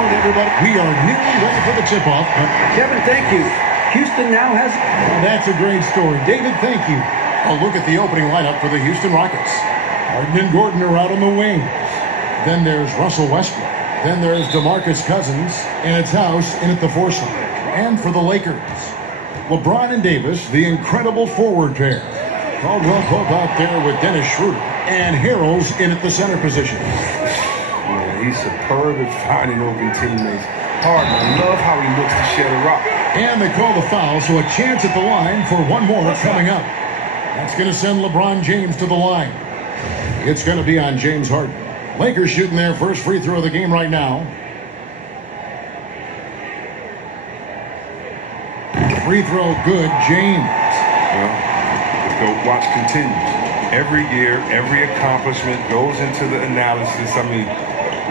morning, everybody. We are nearly ready for the tip-off. Kevin, thank you. Houston now has... Well, that's a great story. David, thank you. A look at the opening lineup for the Houston Rockets. Harden and Gordon are out on the wings. Then there's Russell Westbrook. Then there's DeMarcus Cousins, and it's House in at the 4 slot. And for the Lakers, LeBron and Davis, the incredible forward pair. Caldwell Pope out there with Dennis Schroeder, and Harrell's in at the center position. Yeah, he's superb at finding open teammates. Harden, I love how he looks to shed a rock. And they call the foul, so a chance at the line for one more coming up. That's going to send LeBron James to the line. It's going to be on James Harden. Lakers shooting their first free throw of the game right now. Free throw good, James. Well, the GOAT watch continues. Every year, every accomplishment goes into the analysis. I mean,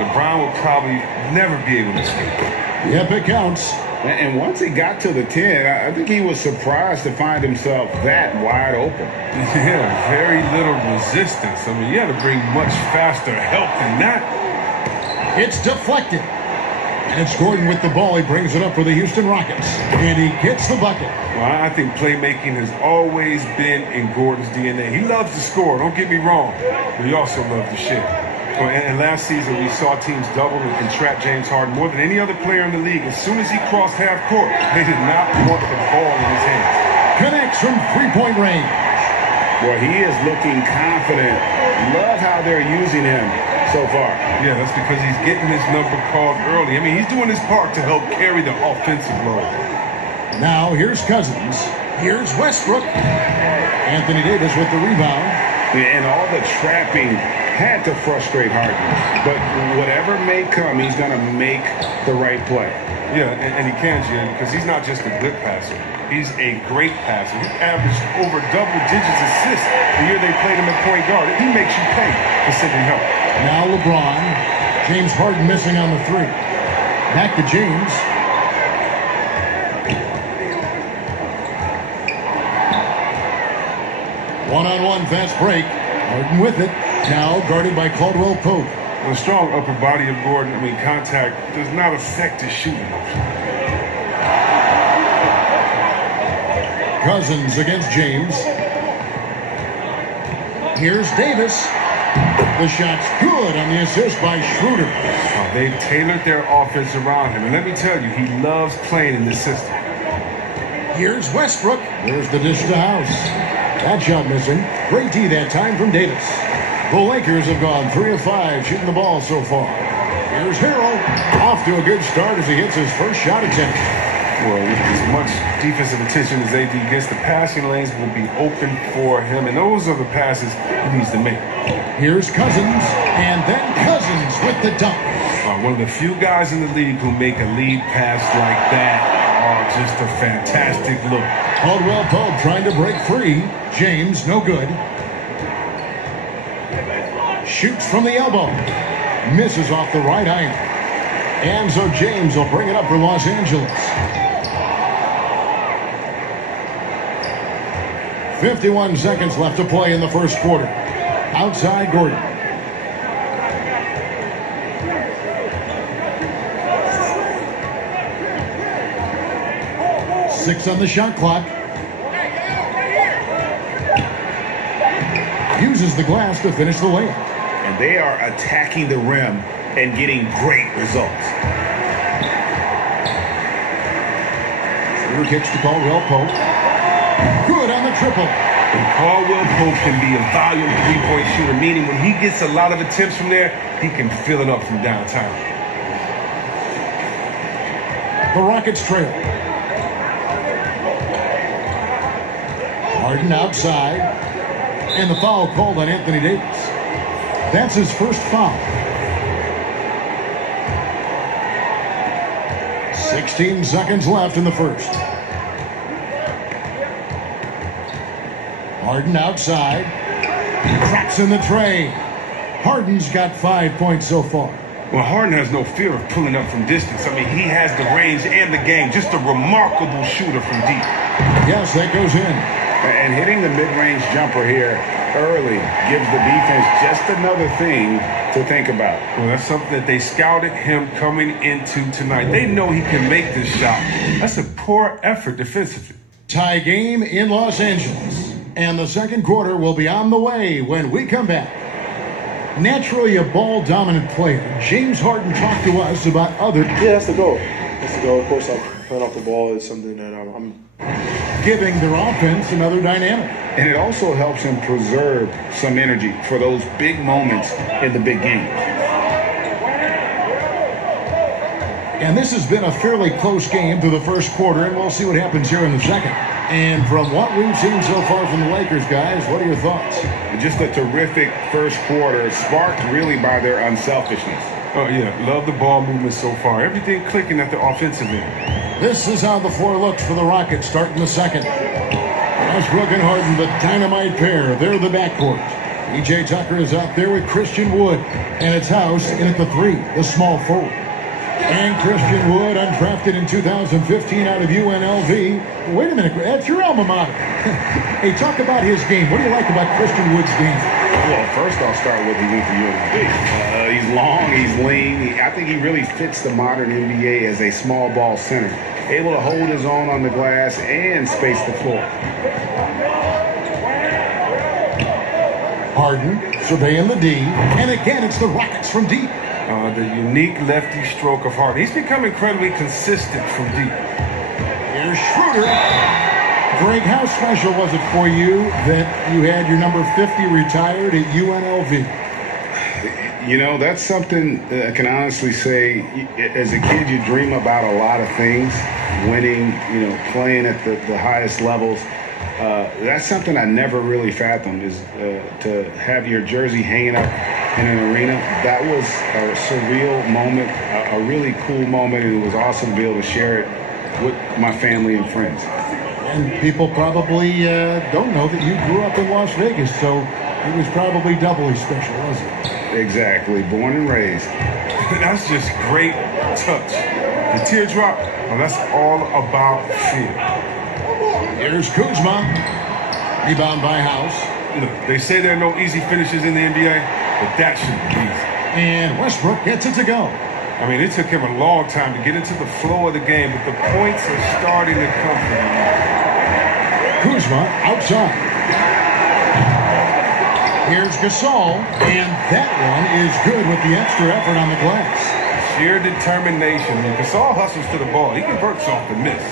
LeBron will probably never be able to escape it. Yep, it counts. And once he got to the 10, I think he was surprised to find himself that wide open. Yeah, very little resistance. I mean, you had to bring much faster help than that. It's deflected. And it's Gordon with the ball. He brings it up for the Houston Rockets. And he gets the bucket. Well, I think playmaking has always been in Gordon's DNA. He loves to score, don't get me wrong. But he also loves to share. And last season, we saw teams double and trap James Harden more than any other player in the league. As soon as he crossed half court, they did not want the ball in his hands. Connects from three-point range. Well, he is looking confident. Love how they're using him so far. Yeah, that's because he's getting his number called early. I mean, he's doing his part to help carry the offensive load. Now, here's Cousins. Here's Westbrook. Anthony Davis with the rebound. And all the trapping had to frustrate Harden. But whatever may come, he's going to make the right play. Yeah, and he can, Jim, because he's not just a good passer. He's a great passer. He averaged over double digits assists the year they played him at point guard. He makes you pay for sending help. Now LeBron. James Harden missing on the 3. Back to James. One-on-one fast break. Harden with it. Now guarded by Caldwell Pope. The strong upper body of Gordon, I mean, contact does not affect his shooting motion. Cousins against James. Here's Davis. The shot's good on the assist by Schroeder. Oh, they've tailored their offense around him. And let me tell you, he loves playing in this system. Here's Westbrook. There's the dish to House. That shot missing. Great D that time from Davis. The Lakers have gone 3 of 5 shooting the ball so far. Here's Harrell. Off to a good start as he hits his first shot attempt. Well, with as much defensive attention as AD gets, the passing lanes will be open for him. And those are the passes he needs to make. Here's Cousins. And then Cousins with the dunk. One of the few guys in the league who make a lead pass like that. Oh, just a fantastic look. Caldwell Pope trying to break free. James, no good. Shoots from the elbow. Misses off the right iron. And so James will bring it up for Los Angeles. 51 seconds left to play in the first quarter. Outside Gordon. Six on the shot clock. Uses the glass to finish the layup. And they are attacking the rim and getting great results. Schroeder kicks to Caldwell Pope. Good on the triple. And Caldwell Pope can be a volume three-point shooter, meaning when he gets a lot of attempts from there, he can fill it up from downtown. The Rockets trail. Harden outside. And the foul called on Anthony Davis. That's his first foul. 16 seconds left in the first. Harden outside. Cracks in the tray. Harden's got 5 points so far. Well, Harden has no fear of pulling up from distance. I mean, he has the range and the game. Just a remarkable shooter from deep. Yes, that goes in. And hitting the mid-range jumper here early gives the defense just another thing to think about. Well, that's something that they scouted him coming into tonight. They know he can make this shot. That's a poor effort defensively. Tie game in Los Angeles. And the second quarter will be on the way when we come back. Naturally a ball-dominant player, James Harden talked to us about other... Yeah, that's the goal. That's the goal. Of course, playing off the ball is something that I'm giving their offense another dynamic. And it also helps him preserve some energy for those big moments in the big game. And this has been a fairly close game through the first quarter, and we'll see what happens here in the second. And from what we've seen so far from the Lakers, guys, what are your thoughts? Just a terrific first quarter, sparked really by their unselfishness. Oh, yeah. Love the ball movement so far. Everything clicking at the offensive end. This is how the floor looks for the Rockets starting the second. Westbrook and Harden, the dynamite pair. They're the backcourt. E.J. Tucker is out there with Christian Wood. And it's House in at the three, the small forward. And Christian Wood, undrafted in 2015 out of UNLV. Wait a minute, that's your alma mater. Hey, talk about his game. What do you like about Christian Wood's game? Well, first I'll start with he went to UNLV. He's long, he's lean. I think he really fits the modern NBA as a small ball center. Able to hold his own on the glass and space the floor. Harden surveying the D. And again, it's the Rockets from deep. The unique lefty stroke of Harden. He's become incredibly consistent from deep. Here's Schroeder. Greg, how special was it for you that you had your number 50 retired at UNLV? You know, that's something I can honestly say. As a kid, you dream about a lot of things. Winning, playing at the highest levels. That's something I never really fathomed, is to have your jersey hanging up in an arena. That was a surreal moment, a really cool moment, and it was awesome to be able to share it with my family and friends. And people probably don't know that you grew up in Las Vegas, so it was probably doubly special, wasn't it? Exactly, born and raised. That's just great touch. The teardrop, well, that's all about fear. Here's Kuzma. Rebound by House. Look, they say there are no easy finishes in the NBA, but that shouldn't be easy. And Westbrook gets it to go. I mean, it took him a long time to get into the flow of the game, but the points are starting to come from him. Kuzma outside. Here's Gasol, and that one is good with the extra effort on the glass. Sheer determination. When Gasol hustles to the ball, he converts off the miss.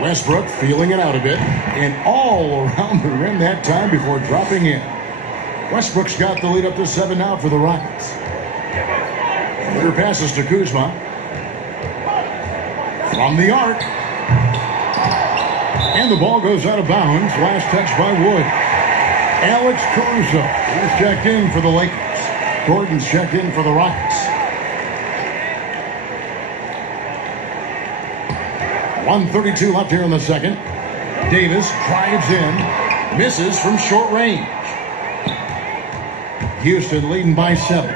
Westbrook feeling it out a bit, and all around the rim that time before dropping in. Westbrook's got the lead up to 7 now for the Rockets. Clear passes to Kuzma. From the arc. And the ball goes out of bounds. Last touch by Wood. Alex Caruso is checked in for the Lakers. Gordon's checked in for the Rockets. 1:32 left here in the second. Davis drives in. Misses from short range. Houston leading by 7.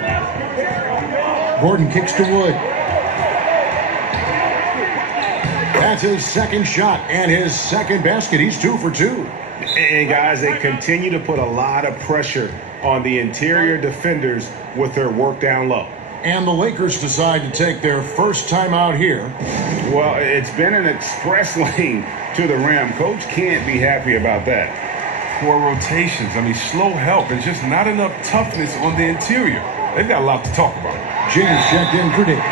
Gordon kicks to Wood. That's his second shot and his second basket. He's 2 for 2. And guys, they continue to put a lot of pressure on the interior defenders with their work down low. And the Lakers decide to take their first time out here. Well, it's been an express lane to the rim. Coach can't be happy about that. Poor rotations. I mean, slow help and just not enough toughness on the interior. They've got a lot to talk about. James checked in for Davis.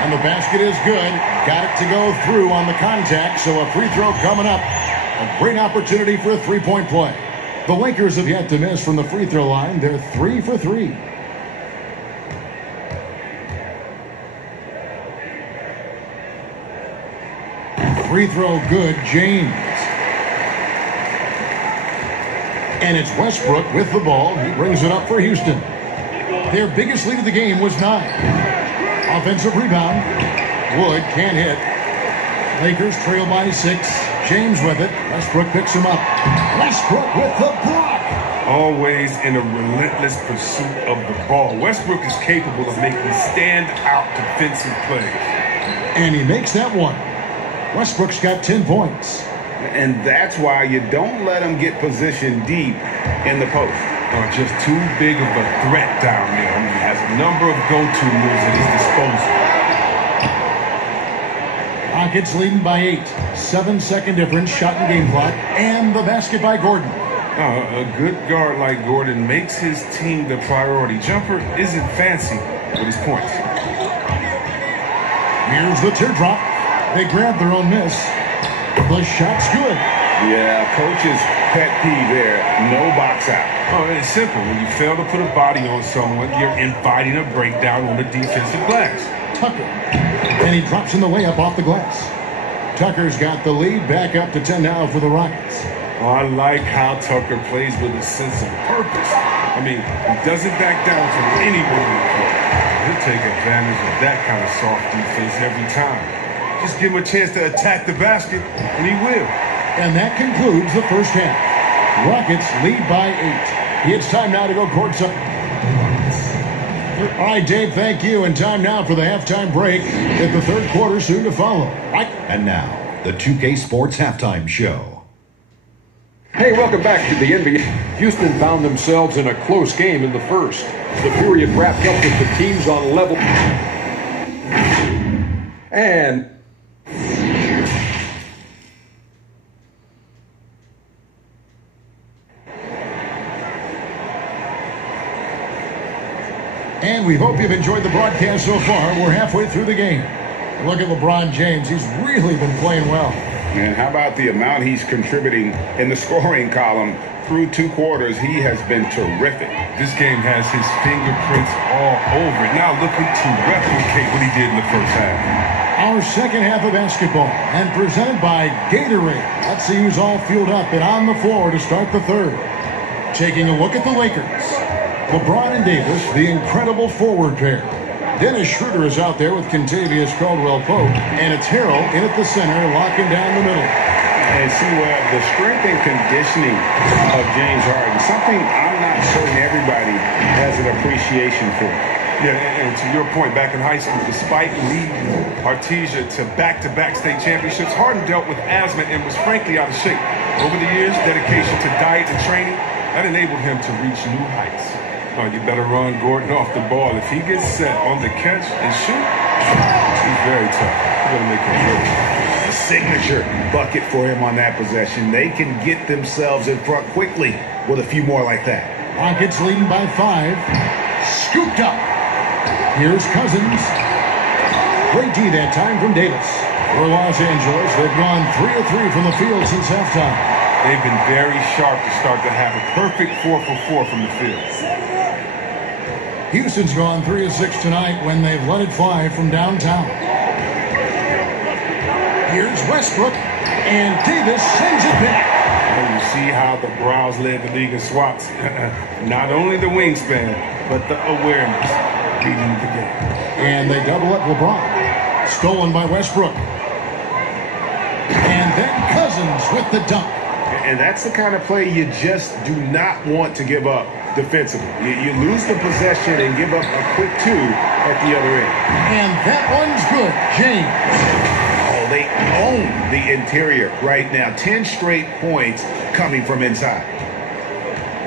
And the basket is good. Got it to go through on the contact, so a free throw coming up. A great opportunity for a three-point play. The Lakers have yet to miss from the free throw line. They're 3 for 3. Free throw good, James. And it's Westbrook with the ball. He brings it up for Houston. Their biggest lead of the game was 9. Offensive rebound. Wood can't hit. Lakers trail by 6. James with it. Westbrook picks him up. Westbrook with the block. Always in a relentless pursuit of the ball. Westbrook is capable of making stand-out defensive plays. And he makes that one. Westbrook's got 10 points. And that's why you don't let him get positioned deep. in the post. Just too big of a threat down there. I mean, he has a number of go-to moves at his disposal. Rockets leading by 8. 7-second difference, shot and game clock, and the basket by Gordon. A good guard like Gordon makes his team the priority. Jumper isn't fancy with his points. Here's the teardrop. They grab their own miss. The shot's good. Yeah, coach's pet peeve there. No box out. Oh, it's simple. When you fail to put a body on someone, you're inviting a breakdown on the defensive glass. Tucker. And he drops in the layup off the glass. Tucker's got the lead. Back up to 10 now for the Rockets. Oh, I like how Tucker plays with a sense of purpose. I mean, he doesn't back down from anyone in the court. He'll take advantage of that kind of soft defense every time. Just give him a chance to attack the basket, and he will. And that concludes the first half. Rockets lead by 8. It's time now to go courtside. All right, Dave, thank you. And time now for the halftime break. At the third quarter soon to follow. Right. And now, the 2K Sports Halftime Show. Hey, welcome back to the NBA. Houston found themselves in a close game in the first. The period wrapped up with the teams on level. And we hope you've enjoyed the broadcast so far. We're halfway through the game. Look at LeBron James. He's really been playing well. And how about the amount he's contributing in the scoring column? Through 2 quarters, he has been terrific. This game has his fingerprints all over it. Now looking to replicate what he did in the first half. Our second half of basketball, and presented by Gatorade. Let's see who's all fueled up and on the floor to start the third. Taking a look at the Lakers. LeBron and Davis, the incredible forward pair. Dennis Schroeder is out there with Kentavious Caldwell-Pope, and it's Harrell in at the center, locking down the middle. And see, the strength and conditioning of James Harden, something I'm not certain everybody has an appreciation for. Yeah, and to your point, back in high school, despite leading Artesia to back-to-back state championships, Harden dealt with asthma and was frankly out of shape. Over the years, dedication to diet and training, that enabled him to reach new heights. You better run Gordon off the ball. If he gets set on the catch and shoot, he's very tough. You gotta make him work. A signature bucket for him on that possession. They can get themselves in front quickly with a few more like that. Rockets leading by 5. Scooped up. Here's Cousins. Great D that time from Davis. For Los Angeles, they've gone 3 of 3 from the field since halftime. They've been very sharp to start to have a perfect 4 for 4 from the field. Houston's gone 3 of 6 tonight when they've let it fly from downtown. Here's Westbrook, and Davis sends it back. And you see how the Browns led the league in swats. Not only the wingspan, but the awareness leading the game. And they double up LeBron. Stolen by Westbrook. And then Cousins with the dunk. And that's the kind of play you just do not want to give up defensively. You lose the possession and give up a quick 2 at the other end. And that one's good. James. Oh, they own the interior right now. 10 straight points coming from inside.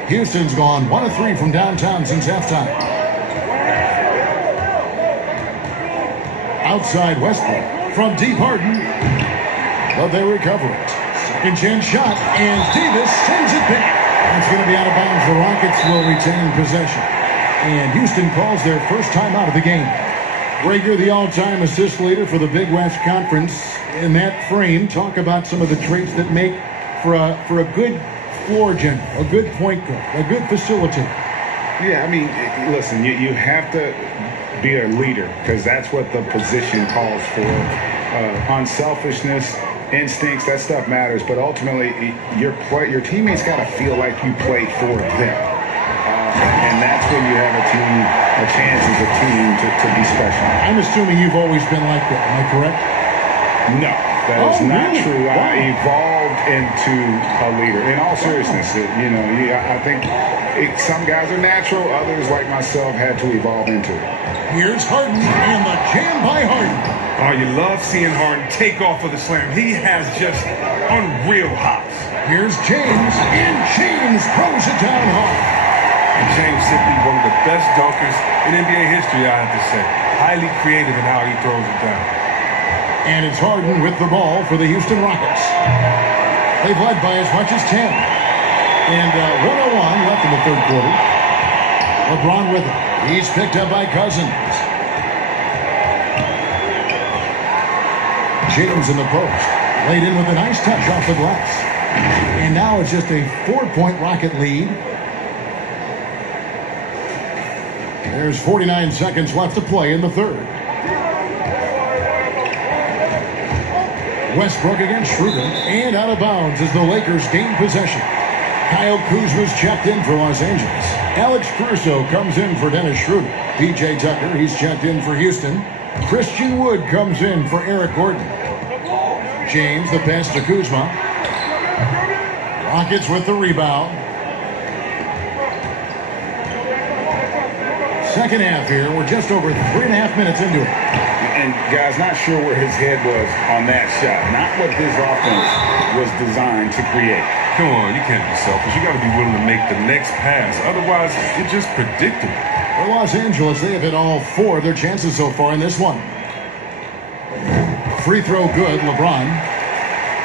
Houston's gone 1 of 3 from downtown since halftime. Outside Westbrook from deep Harden. But they recover it. Second chance shot, and Davis sends it back. It's going to be out of bounds. The Rockets will retain possession. And Houston calls their first time out of the game. Greg, you're the all-time assist leader for the Big West Conference. In that frame, talk about some of the traits that make for a good floor general, a good point guard, a good facilitator. Yeah, I mean, listen, you have to be a leader because that's what the position calls for. Unselfishness, instincts, that stuff matters, but ultimately your teammates got to feel like you played for them. And that's when you have a chance as a team to be special. I'm assuming you've always been like that. Am I correct? No, that is not really? true. Wow. I evolved into a leader. In all seriousness, I think Some guys are natural, others, like myself, had to evolve into it. Here's Harden and the jam by Harden. Oh, you love seeing Harden take off of the slam. He has just unreal hops. Here's James, and James throws it down hard. And James simply one of the best dunkers in NBA history, I have to say. Highly creative in how he throws it down. And it's Harden with the ball for the Houston Rockets. They've led by as much as 10. And 1:01 left in the third quarter. LeBron with it. He's picked up by Cousins. James in the post. Laid in with a nice touch off the glass. And now it's just a 4-point Rocket lead. There's 49 seconds left to play in the third. Westbrook against Schroeder. And out of bounds as the Lakers gain possession. Kyle Kuzma's checked in for Los Angeles. Alex Caruso comes in for Dennis Schroeder. PJ Tucker, he's checked in for Houston. Christian Wood comes in for Eric Gordon. James, the pass to Kuzma. Rockets with the rebound. Second half here. We're just over 3.5 minutes into it. And guys, not sure where his head was on that shot. Not what this offense was designed to create. Come on, you can't be selfish. You got to be willing to make the next pass. Otherwise, it's just predictable. For Los Angeles, they have hit all 4 of their chances so far in this one. Free throw good, LeBron.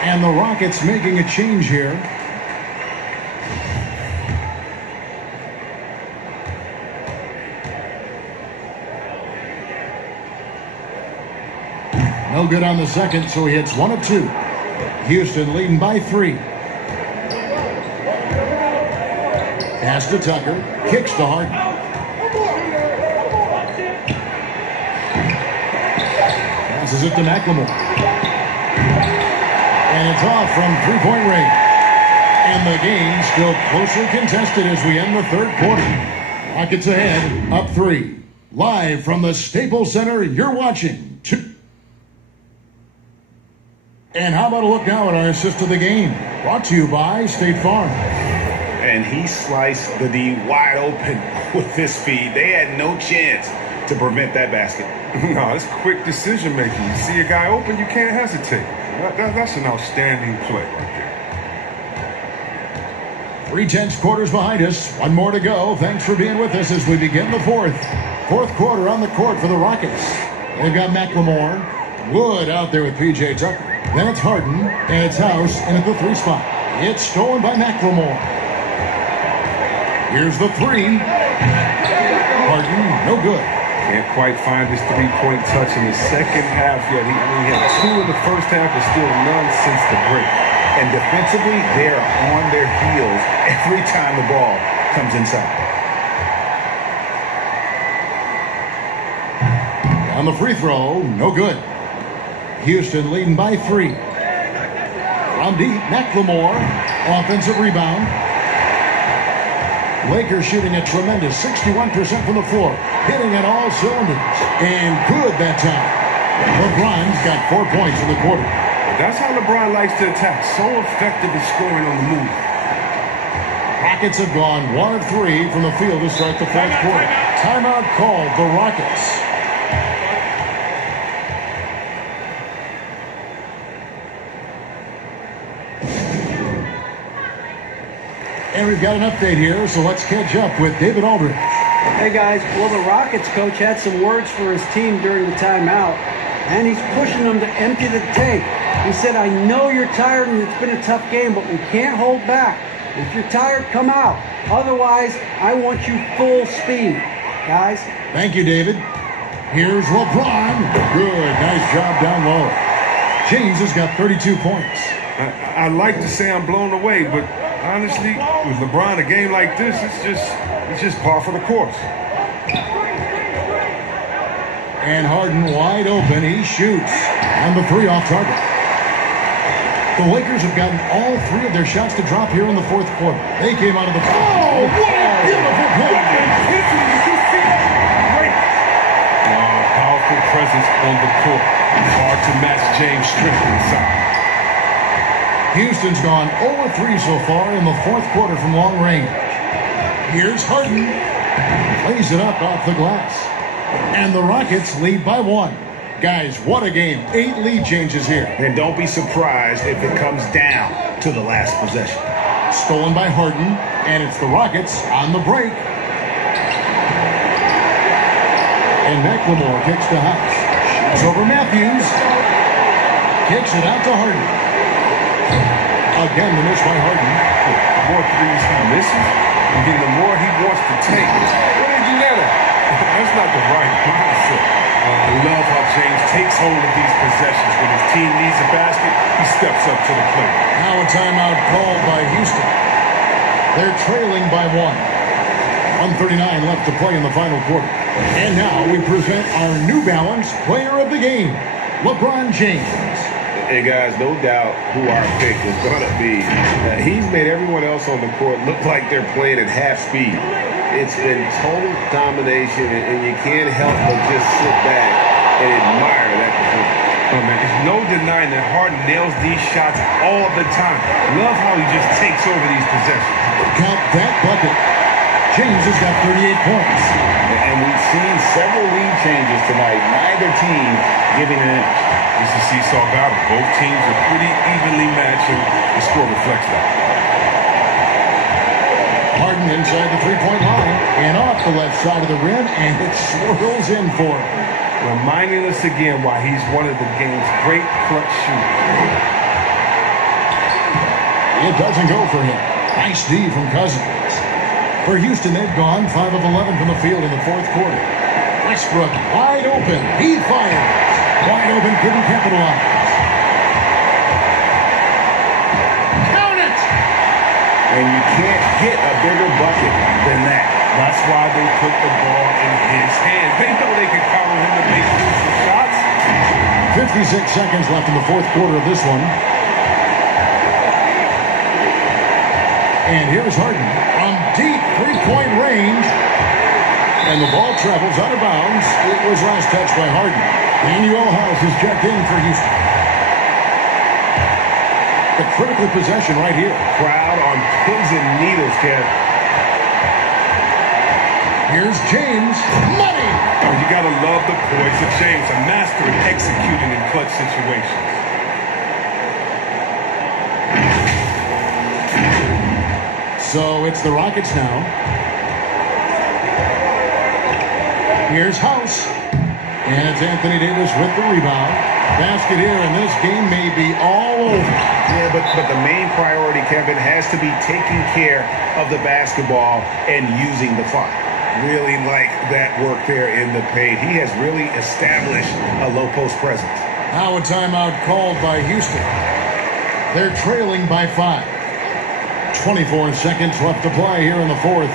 And the Rockets making a change here. No good on the second, so he hits 1 of 2. Houston leading by 3. Pass to Tucker. Kicks to Harden. Passes it to McLemore. And it's off from three-point range. And the game still closely contested as we end the third quarter. Rockets ahead, up 3. Live from the Staples Center, you're watching 2. And how about a look now at our assist of the game? Brought to you by State Farm. And he sliced the D wide open with this feed. They had no chance to prevent that basket. No, it's quick decision making. You see a guy open, you can't hesitate. That's an outstanding play right there. 3/10 quarters behind us. 1 more to go. Thanks for being with us as we begin the fourth. Fourth quarter on the court for the Rockets. They've got McLemore. Wood out there with PJ Tucker. Then it's Harden, and it's House in at the 3 spot. It's stolen by McLemore. Here's the 3. Harden, no good. Can't quite find his three-point touch in the second half yet. He had 2 in the first half and still none since the break. And defensively, they're on their heels every time the ball comes inside. On the free throw, no good. Houston leading by 3. From deep, McLemore, offensive rebound. Lakers shooting a tremendous 61% from the floor, hitting at all cylinders. And good that time. LeBron's got 4 points in the quarter. That's how LeBron likes to attack. So effective at scoring on the move. Rockets have gone 1 of 3 from the field to start the fourth quarter. Timeout called the Rockets. And we've got an update here, so let's catch up with David Aldridge. Hey guys, well the Rockets coach had some words for his team during the timeout, and he's pushing them to empty the tank. He said, I know you're tired and it's been a tough game, but we can't hold back. If you're tired, come out. Otherwise, I want you full speed, guys. Thank you, David. Here's LeBron. Good, nice job down low. James has got 32 points. I like to say I'm blown away, but honestly, with LeBron, a game like this, it's just par for the course. And Harden wide open. He shoots on the 3 off target. The Lakers have gotten all 3 of their shots to drop here in the fourth quarter. They came out of the... Oh, what a beautiful play! Powerful presence on the court. It's hard to match James' strength inside. Houston's gone 0-3 so far in the fourth quarter from long range. Here's Harden. Lays it up off the glass. And the Rockets lead by 1. Guys, what a game. 8 lead changes here. And don't be surprised if it comes down to the last possession. Stolen by Harden, and it's the Rockets on the break. And McLemore kicks to House. Shoots over Matthews. Kicks it out to Harden. Again, the miss by Harden. The more threes he misses, and then the more he wants to take. What did you get at? That's not the right mindset. I love how James takes hold of these possessions. When his team needs a basket, he steps up to the plate. Now a timeout called by Houston. They're trailing by 1. 1:39 left to play in the final quarter. And now we present our New Balance Player of the Game, LeBron James. Hey guys, no doubt who our pick is going to be. He's made everyone else on the court look like they're playing at half speed. It's been total domination, and you can't help but just sit back and admire that performance. Oh man, there's no denying that Harden nails these shots all the time. Love how he just takes over these possessions. Count that bucket. James has got 38 points. And we've seen several lead changes tonight. Neither team giving an inch. This is seesaw battle. Both teams are pretty evenly matched, and the score reflects that. Harden inside the three-point line and off the left side of the rim, and it swirls in for him. Reminding us again why he's one of the game's great clutch shooters. It doesn't go for him. Nice D from Cousins. For Houston, they've gone 5 of 11 from the field in the fourth quarter. Westbrook wide open. He fires. Wide open, couldn't capitalize. Count it! And you can't get a bigger bucket than that. That's why they put the ball in his hand. They know they can count on him to make crucial shots. 56 seconds left in the fourth quarter of this one. And here's Harden on deep three-point range. And the ball travels out of bounds. It was last touched by Harden. Daniel House is checked in for Houston. The critical possession right here. Crowd on pins and needles, Kev. Here's James. Money! Oh, you got to love the poise of James, a master at executing in clutch situations. So it's the Rockets now. Here's House. And it's Anthony Davis with the rebound. Basket here, and this game may be all over. Yeah, but the main priority, Kevin, has to be taking care of the basketball and using the clock. Really like that work there in the paint. He has really established a low post presence. Now a timeout called by Houston. They're trailing by 5. 24 seconds left to play here in the fourth.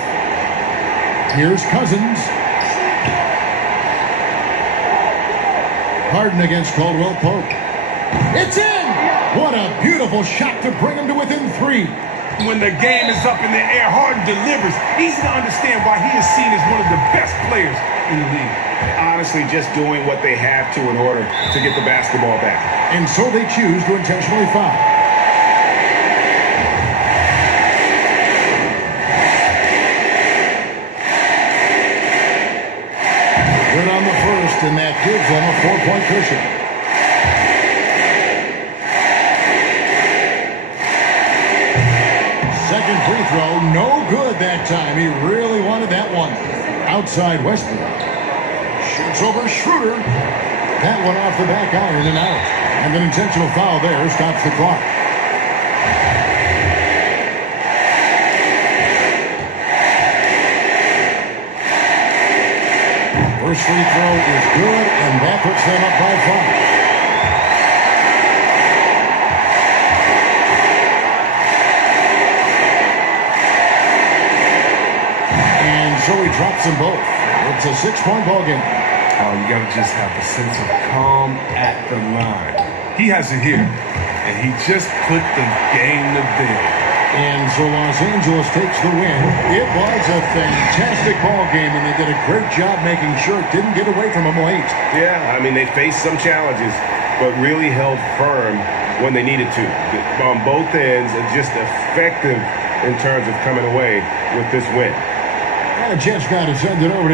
Here's Cousins. Harden against Caldwell Pope. It's in! What a beautiful shot to bring him to within 3. When the game is up in the air, Harden delivers. Easy to understand why he is seen as one of the best players in the league. Honestly, just doing what they have to in order to get the basketball back. And so they choose to intentionally foul. Good on the first, and that gives them a 4-point cushion. Second free throw, no good that time. He really wanted that one. Outside Westbrook. Shoots over Schroeder. That one off the back iron and out. And an intentional foul there stops the clock. First free throw is good, and that puts them up by 5. And so he drops them both. It's a 6-point ball game. Oh, you got to just have a sense of calm at the line. He has it here, and he just put the game to bed. And so Los Angeles takes the win. It was a fantastic ball game, and they did a great job making sure it didn't get away from them late. Yeah, I mean, they faced some challenges, but really held firm when they needed to. On both ends, and just effective in terms of coming away with this win. And the Jets got to send it over to